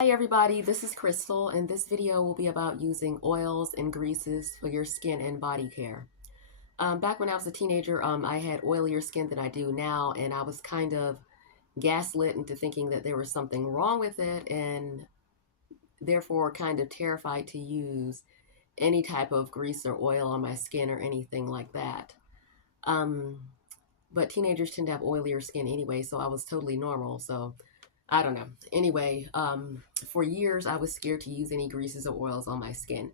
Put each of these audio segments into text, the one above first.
Hi everybody, this is Crystal, and this video will be about using oils and greases for your skin and body care. Back when I was a teenager, I had oilier skin than I do now, and I was kind of gaslit into thinking that there was something wrong with it, and therefore kind of terrified to use any type of grease or oil on my skin or anything like that. Um, but teenagers tend to have oilier skin anyway, so I was totally normal, so I don't know. Anyway, for years I was scared to use any greases or oils on my skin.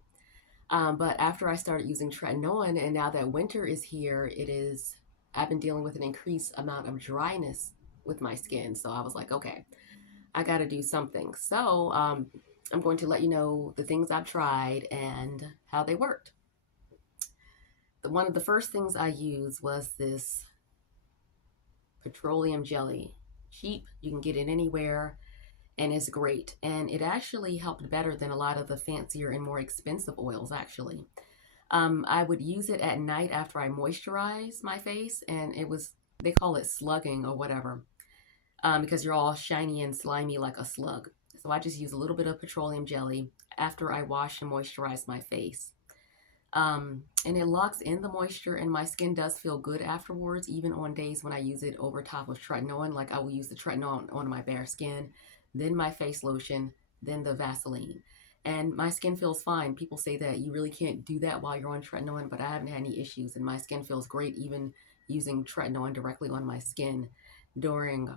But after I started using tretinoin, and now that winter is here, I've been dealing with an increased amount of dryness with my skin. So I was like, okay, I got to do something. So I'm going to let you know the things I've tried and how they worked. One of the first things I used was this petroleum jelly. Cheap, you can get it anywhere, and it's great. And it actually helped better than a lot of the fancier and more expensive oils, actually. I would use it at night after I moisturize my face, and they call it slugging or whatever, because you're all shiny and slimy like a slug. So I just use a little bit of petroleum jelly after I wash and moisturize my face. And it locks in the moisture, and my skin does feel good afterwards, even on days when I use it over top of tretinoin. Like I will use the tretinoin on my bare skin, then my face lotion, then the Vaseline. And my skin feels fine. People say that you really can't do that while you're on tretinoin, but I haven't had any issues, and my skin feels great even using tretinoin directly on my skin during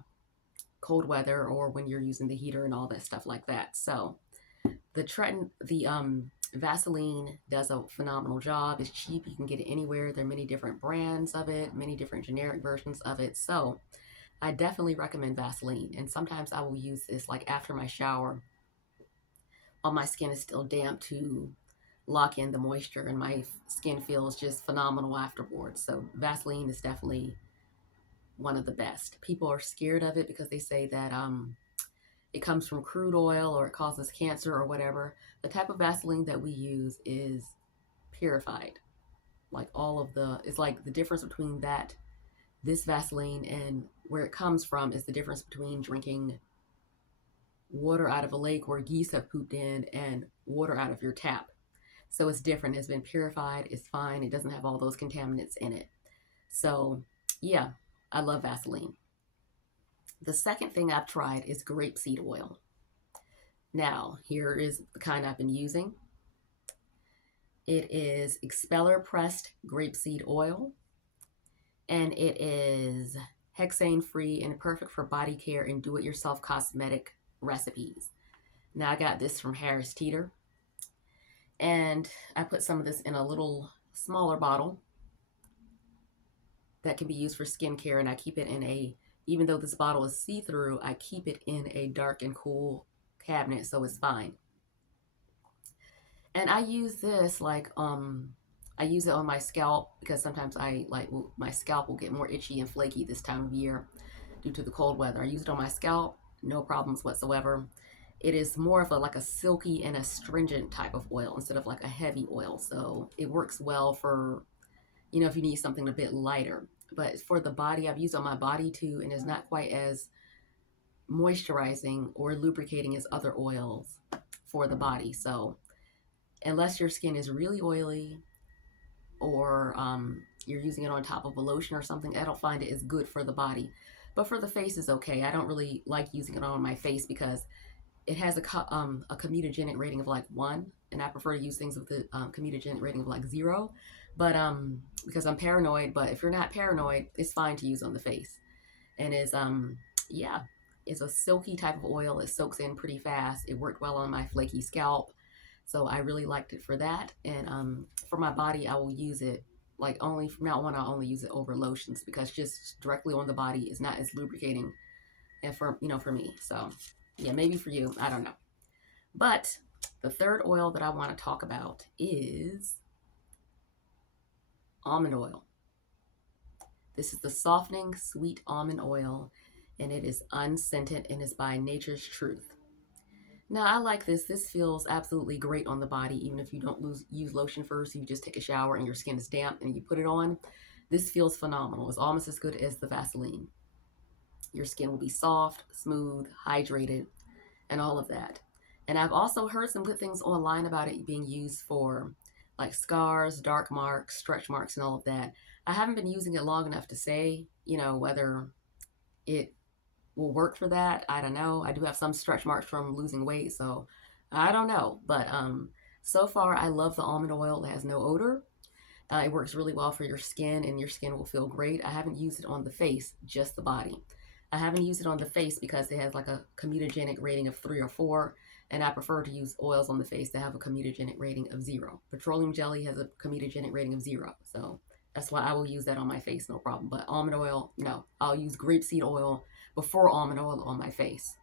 cold weather or when you're using the heater and all that stuff like that. So the Vaseline does a phenomenal job. It's cheap. You can get it anywhere. There are many different brands of it, many different generic versions of it. So I definitely recommend Vaseline. And sometimes I will use this like after my shower while my skin is still damp to lock in the moisture, and my skin feels just phenomenal afterwards. So Vaseline is definitely one of the best. People are scared of it because they say that it comes from crude oil or it causes cancer or whatever. The type of Vaseline that we use is purified. It's like the difference between this Vaseline and where it comes from is the difference between drinking water out of a lake where geese have pooped in and water out of your tap. So it's different. It's been purified. It's fine. It doesn't have all those contaminants in it. So yeah, I love Vaseline. The second thing I've tried is grapeseed oil. Now, here is the kind I've been using. It is expeller pressed grapeseed oil, and it is hexane free and perfect for body care and do it yourself cosmetic recipes. Now, I got this from Harris Teeter, and I put some of this in a little smaller bottle that can be used for skincare, and I keep it even though this bottle is see through, I keep it in a dark and cool cabinet, so it's fine. And I use this I use it on my scalp because sometimes my scalp will get more itchy and flaky this time of year due to the cold weather. I use it on my scalp, no problems whatsoever. It is more of like a silky and astringent type of oil instead of like a heavy oil. So it works well for, if you need something a bit lighter. But for the body, I've used it on my body too, and it's not quite as moisturizing or lubricating as other oils for the body. So unless your skin is really oily or you're using it on top of a lotion or something, I don't find it as good for the body. But for the face is okay. I don't really like using it on my face because it has a comedogenic rating of like 1, and I prefer to use things with the comedogenic rating of like 0. But because I'm paranoid, but if you're not paranoid, it's fine to use on the face. And yeah, it's a silky type of oil. It soaks in pretty fast. It worked well on my flaky scalp. So I really liked it for that. And for my body, I will use it like only from now on. I'll only use it over lotions because just directly on the body is not as lubricating, and for me. So yeah, maybe for you, I don't know. But the third oil that I want to talk about is almond oil. This is the softening sweet almond oil, and it is unscented and is by Nature's Truth. Now, I like this. This feels absolutely great on the body, even if you don't use lotion first. You just take a shower and your skin is damp and you put it on. This feels phenomenal. It's almost as good as the Vaseline. Your skin will be soft, smooth, hydrated, and all of that. And I've also heard some good things online about it being used for like scars, dark marks, stretch marks, and all of that. I haven't been using it long enough to say, whether it will work for that. I don't know. I do have some stretch marks from losing weight, so I don't know. But so far, I love the almond oil. It has no odor. It works really well for your skin, and your skin will feel great. I haven't used it on the face, just the body. I haven't used it on the face because it has like a comedogenic rating of 3 or 4, and I prefer to use oils on the face that have a comedogenic rating of 0. Petroleum jelly has a comedogenic rating of 0, so that's why I will use that on my face, no problem. But almond oil, no. I'll use grapeseed oil before almond oil on my face.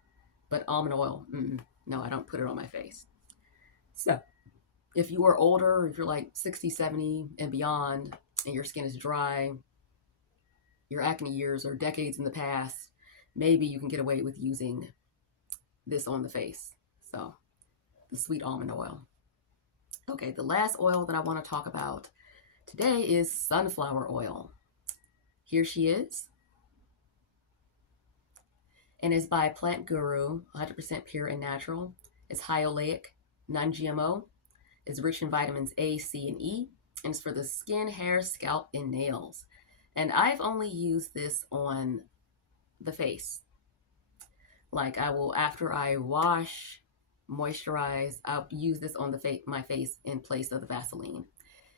But almond oil, no, I don't put it on my face. So if you are older, if you're like 60, 70 and beyond, and your skin is dry, your acne years or decades in the past, maybe you can get away with using this on the face. So the sweet almond oil. Okay, the last oil that I want to talk about today is sunflower oil. Here she is. And it's by Plant Guru, 100% pure and natural. It's high oleic, non-GMO. It's rich in vitamins A, C, and E. And it's for the skin, hair, scalp, and nails. And I've only used this on the face. Like I will, after I wash, moisturize, I'll use this on my face in place of the Vaseline.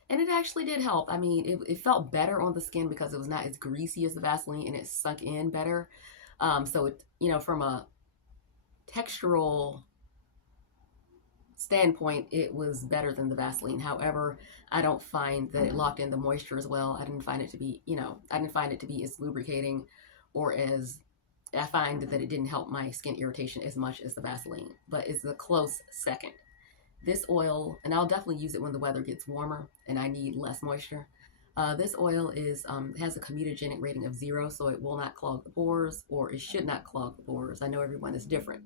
And it actually did help. I mean, it felt better on the skin because it was not as greasy as the Vaseline and it sunk in better. So, from a textural standpoint, it was better than the Vaseline. However, I don't find that it locked in the moisture as well. I didn't find it to be, I didn't find it to be as lubricating or as, I find that it didn't help my skin irritation as much as the Vaseline, but it's a close second. This oil, and I'll definitely use it when the weather gets warmer and I need less moisture. This oil has a comedogenic rating of 0, so it will not clog the pores, or it should not clog the pores. I know everyone is different.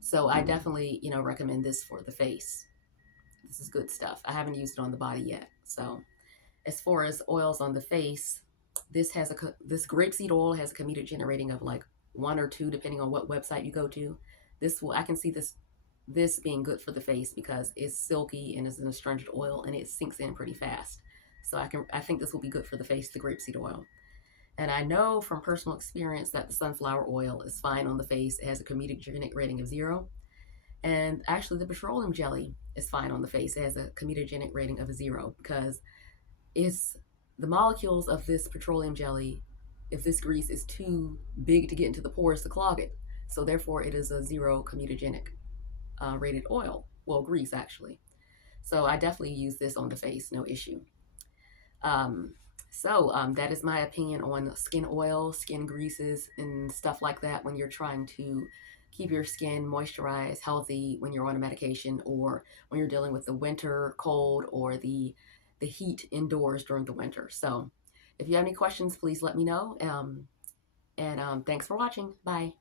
So I definitely, recommend this for the face. This is good stuff. I haven't used it on the body yet. So as far as oils on the face, this grapeseed oil has a comedogenic rating of like 1 or 2, depending on what website you go to. I can see this being good for the face because it's silky and is an astringent oil and it sinks in pretty fast. So I think this will be good for the face, the grapeseed oil. And I know from personal experience that the sunflower oil is fine on the face. It has a comedogenic rating of 0. And actually the petroleum jelly is fine on the face. It has a comedogenic rating of 0 because it's the molecules of this petroleum jelly, if this grease is too big to get into the pores to clog it. So therefore it is a 0 comedogenic rated oil. Well, grease actually. So I definitely use this on the face, no issue. That is my opinion on skin oil, skin greases, and stuff like that when you're trying to keep your skin moisturized, healthy when you're on a medication or when you're dealing with the winter cold or the heat indoors during the winter. So if you have any questions, please let me know. And thanks for watching. Bye.